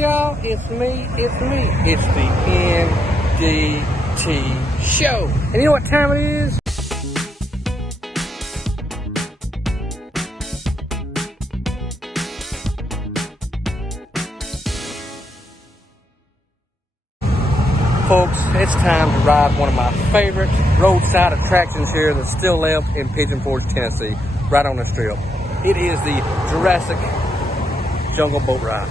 y'all? It's me. It's the N.D.T. show. And you know what time it is? Folks, it's time to ride one of my favorite roadside attractions here that's still left in Pigeon Forge, Tennessee, right on the strip. It is the Jurassic Jungle Boat Ride.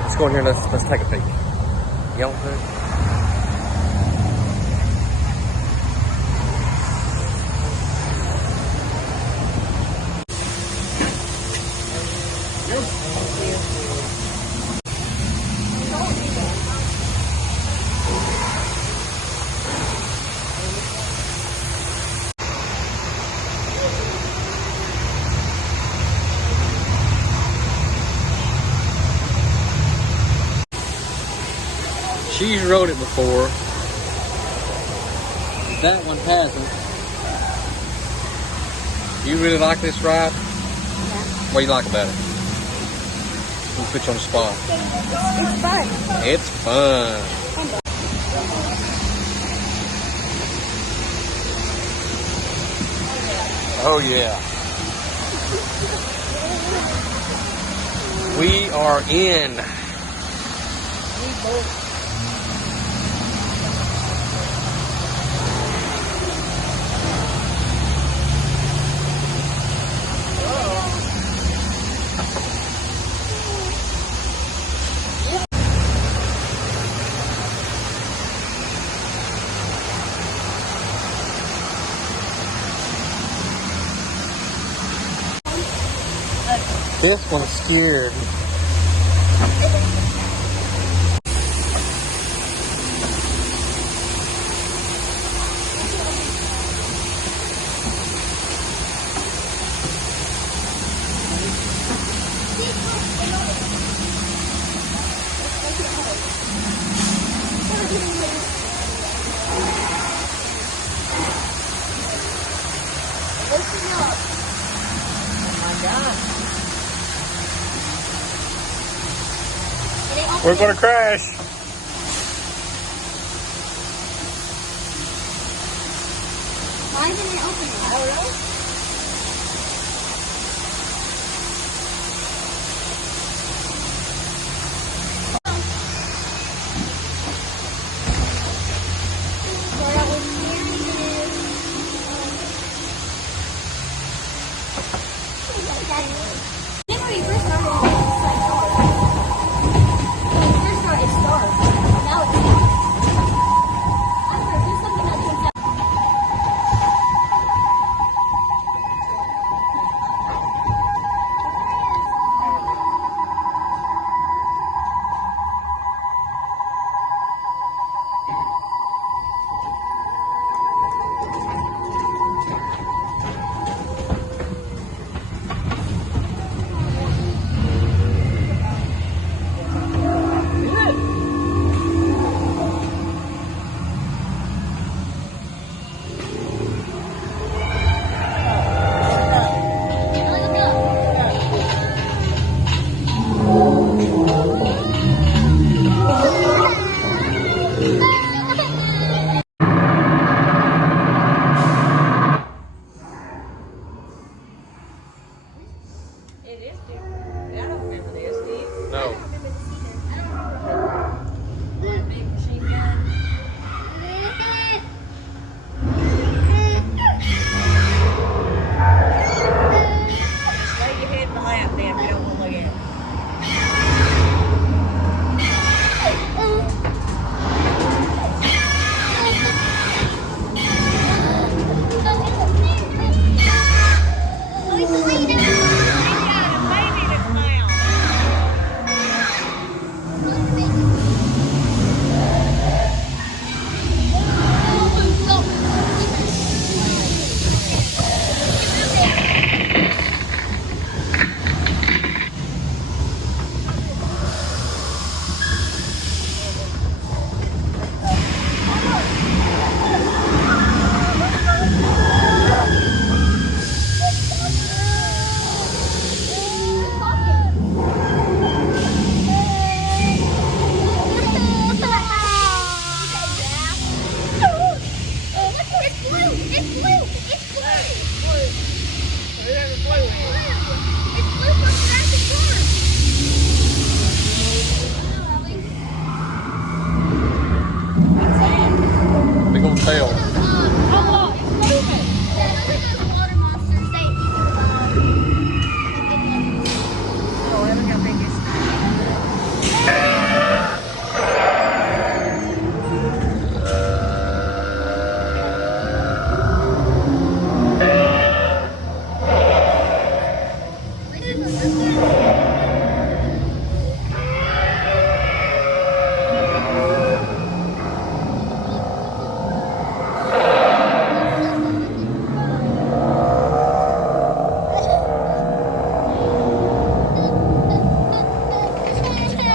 Let's go in here and let's take a peek. You want to? She's rode it before. That one hasn't. You really like this ride? Yeah. What do you like about it? We'll put you on the spot. It's fun. It's fun. Oh yeah. We are in. This one's scared. We're gonna crash. Why didn't it open? I don't know.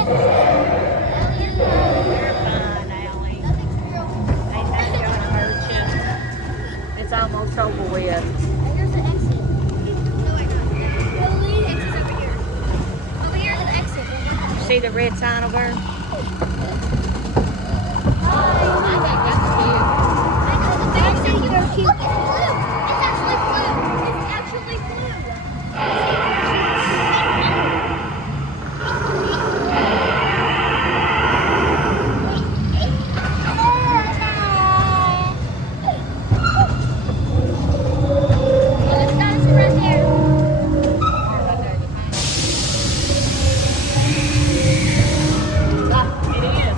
You're fine, Allie. Ain't that gonna hurt you? It's almost over with. There's an exit. No, I got it. The lead exit's over here. Over here is an exit. See the red sign over there? I think that's cute. I know the back city are cute. Look, it's blue. It's actually blue. It's actually blue. There's a dinosaur right there. Ah, it is.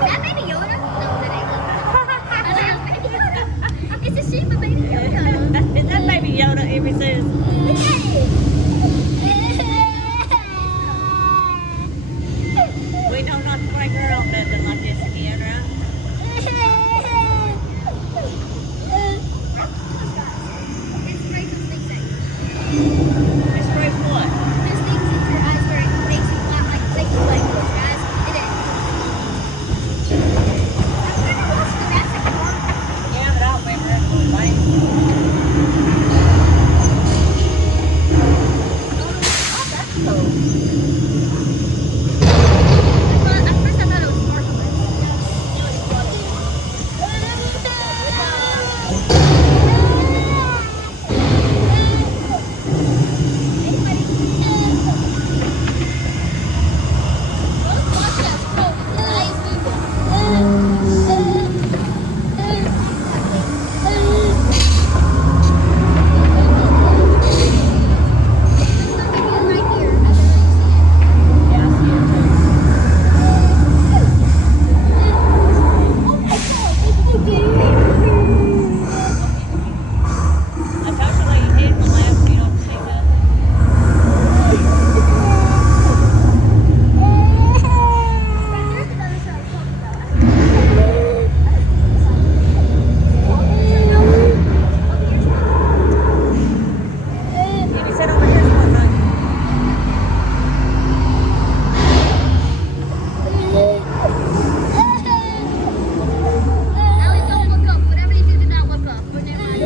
That baby Yoda? No, that ain't Yoda. It's a sheep of baby Yoda. Is that baby Yoda ever says? We know not to break her on nothing like this again, right? It's great to think that. It's great what? There's things in your eyes where it makes you flat, like makes you like close your eyes. And then I'm trying to watch Jurassic Park. Yeah, but I remember it was lame. Oh, that's cool. At first I thought it was sparkling. It was floating. I told you lay your head in my lap so you don't see nothing. You said over here's one, right? Allie, don't look up. Whatever you do not look up. But never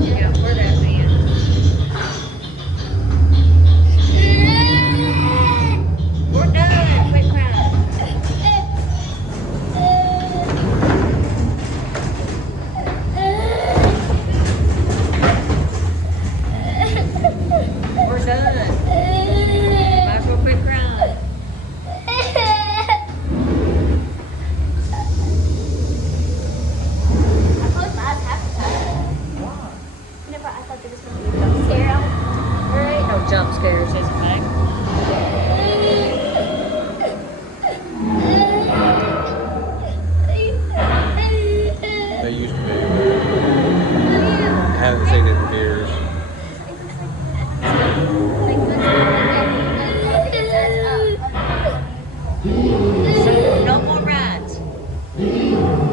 Yeah, where that's in. We're done. Quit crying. We're done. Might as well quit crying. There ain't no jump scares, is it, Meg? They used to be. I haven't seen it in years. So, no more rides.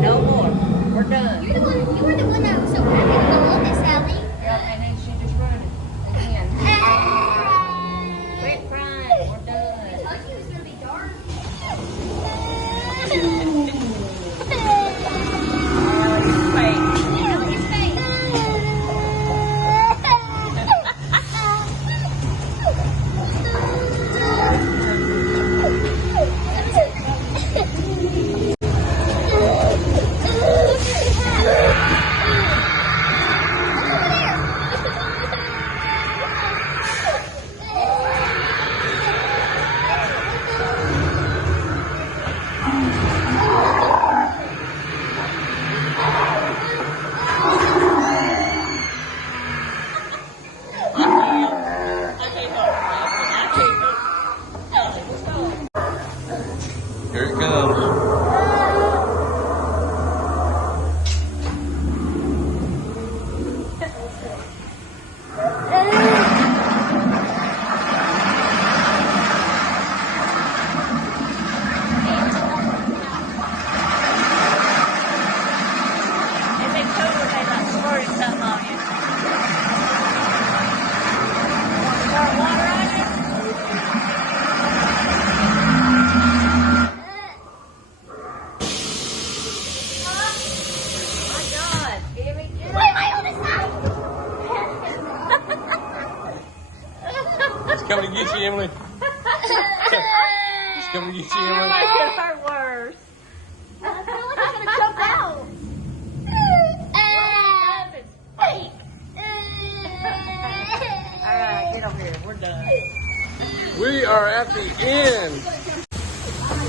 No more. We're done. You were the one that was so happy to go on this, Allie. Yeah, and then she just running again. Quit crying. We're done. I told you it was gonna be dark. Wait. Yeah, look at his face. coming to get you, Emily. He's coming to get you, Emily. Make it hurt worse. I feel like I'm gonna jump out. It's fake. All right, get over here. We're done. We are at the end.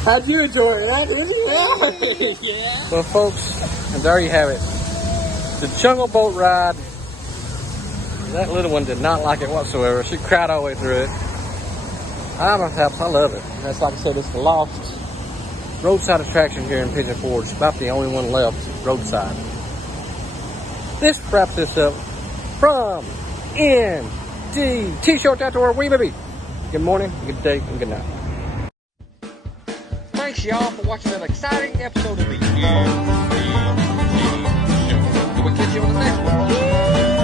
How'd you enjoy it? Yeah. Well, folks, and there you have it. The Jungle Boat Ride. That little one did not like it whatsoever. She cried all the way through it. I love it. That's like I said, it's the lost roadside attraction here in Pigeon Forge. About the only one left roadside. This wraps this up from N.D.T. Short Outdoor Wee Baby. Good morning, good day, and good night. Thanks y'all for watching an exciting episode of the N.D.T. Show. We'll catch you on the next one.